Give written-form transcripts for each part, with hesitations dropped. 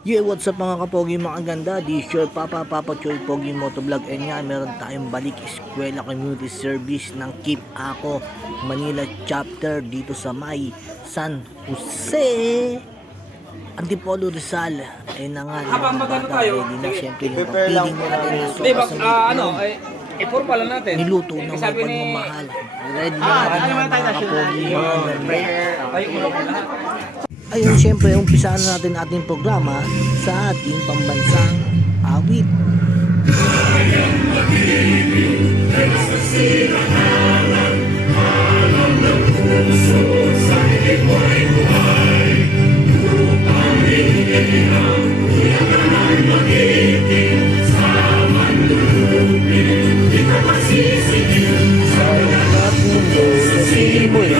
Yeah, what's up mga kapogi mga ganda? This your Papa Choy Pogi Motovlog. And nga, meron tayong balik eskwela community service ng Keep Ako Manila chapter dito sa may San Jose Antipolo Rizal. Ayun na nga, Habang magano tayo, ready na siyempre yung prepare lang. feeding natin na Di ba, sopa sa i-pour pala natin. niluto ng may Sabi ni- pagmamahal. Ready na natin mga kapogi mga ganda. Ay, ulo ko lahat. Ayun, syempre, umpisaan na natin ating programa sa ating pambansang awit. Sa mundo, sa simoy,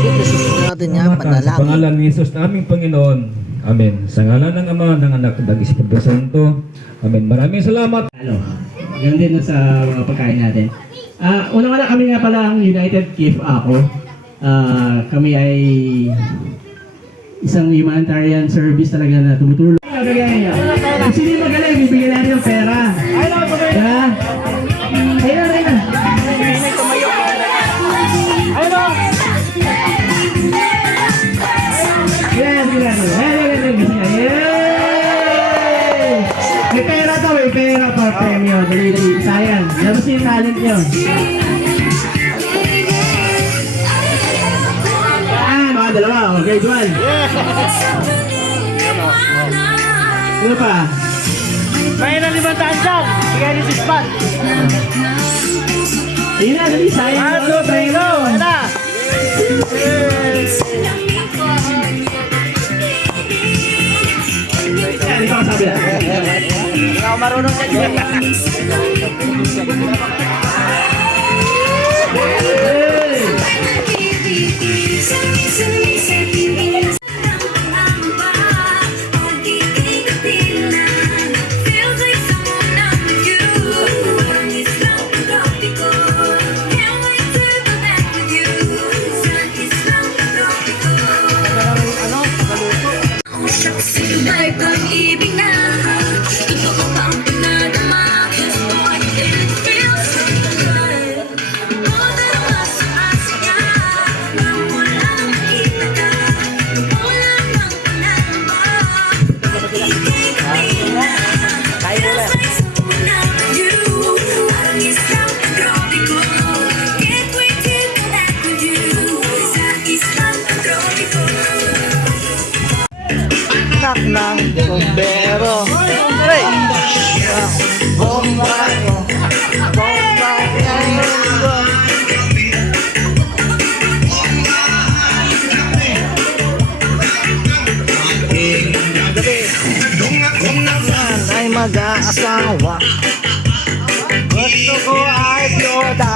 siyempre susunod natin yan, Sa panalangin. pangalan ni Jesus na aming Panginoon. Amen. Sa ngalan ng Ama, ng Anak, ng Espiritu Santo. Amen. Maraming salamat. Ganun din sa mga pagkain natin. Unang-una kami nga pala ang United Keep Ako. Kami ay isang humanitarian service talaga na tumutulong. Kung sino yung magaling, bibigyan natin ng pera. Diba? Ayun. May pera pa premyo. Dali. Sayang. Labas yung talent nyo. Mga dalawa. Okay, Juan. Ano pa? May na 500 dyan. Sige ni Sispan. Ayun na, dali. Sayang. Premyo. Ayun na. Yan, ikaw sabi na. Hindi ako marunong yan. May pag-ibig na totoo ba ang pinadama? Boy, it feels so good. All that I was sa asya, nang wala nang makita ka, wala nang pinadama. Pag-ibig na feels like someone like you. Parang isang tropiko, can't wait to connect with you. Sa isang tropiko. Anak ng bombero. Hey! Bombero. Yan ay mag-aasawa. Gusto ko ay piyota.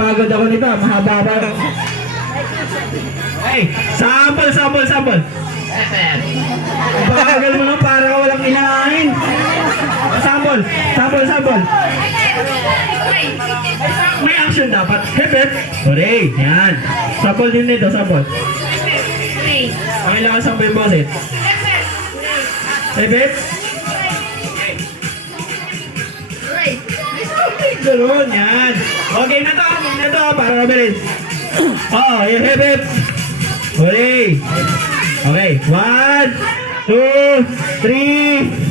napagod ako nito. Mahaba pa. Okay, sample. Bagal mo lang para walang inahin. Sample. May action dapat. Hep. Hooray, yan. Sample din nito, sample. Kailangan sample yung boss eh. Hep. Ganun, yan. Okay na to, para mabilis. Oo, hep. Hooray. Okay, 1, 2, 3.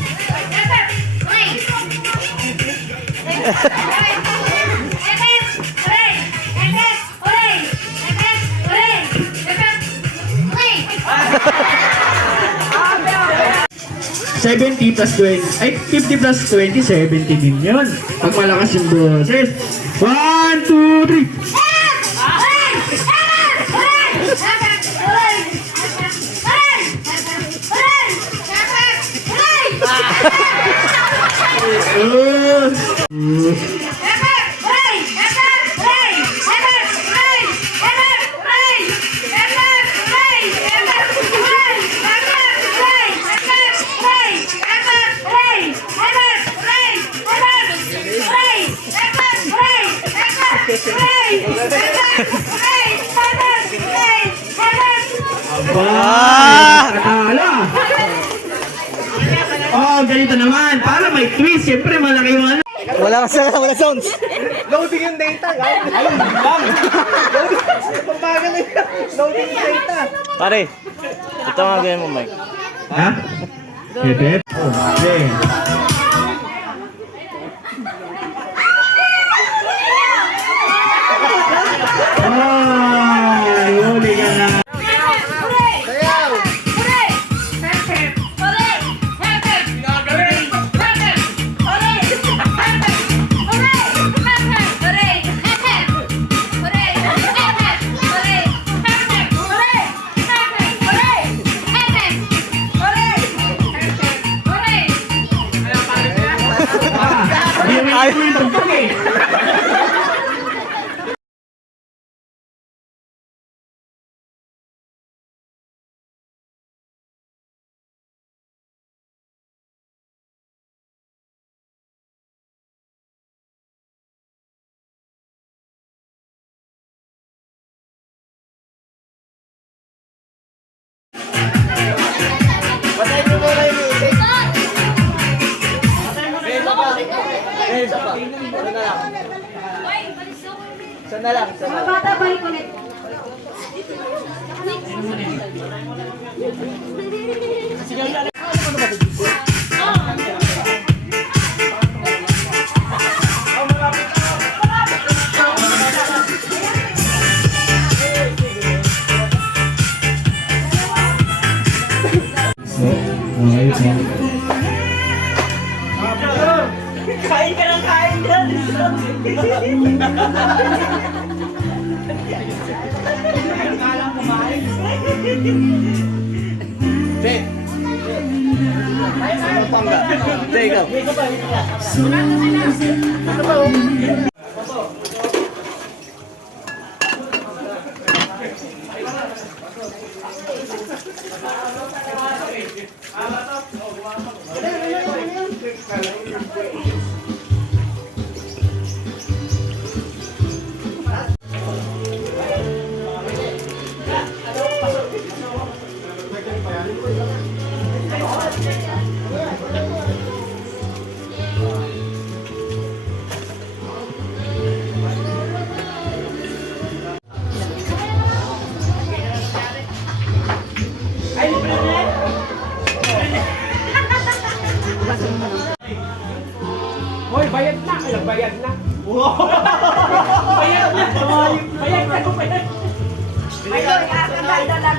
$70 plus 20, ay 50 plus 20, 70 din yun. Pag malakas yung boses. 1, 2, 3. Katala! Oh, ganito naman. Para may twist, siyempre malaki yung ano. Wala sounds. Loading yung data. Ayun lang. Pagbagal na yun. Loading yung data. Pare, ito nga ganyan mo, Mike. Ha? Hep. Okay. Ay, huli ka na. Ayaw mo yung tugtog eh. Bata, balik ulit. Kain ka ng kain dyan. Kalang kumain. Hoy, bayad na. Kailang bayad na. Wow! Bayad na. Bayad na. Ayun, kakaganda lang.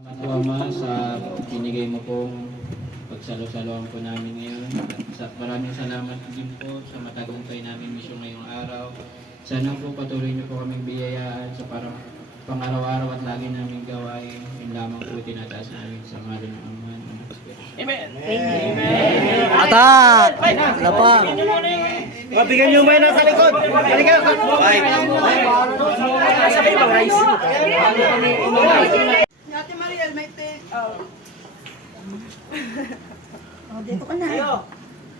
Salamat po Ama sa binigay mo pong pagsalo-saloan po namin ngayon. Maraming salamat din po sa matagumpay namin misyon ngayong araw. Sana po patuloy niyo po kaming biyayaan sa parang pang-araw-araw at lagi namin gawain. Yung lamang po tinataas namin sa ngalan ng Ama. Atat! Ano pa? Mabigyan niyo ba nasa likod? Halika. Ate Mariel, may Dito ka na.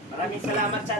Maraming salamat sa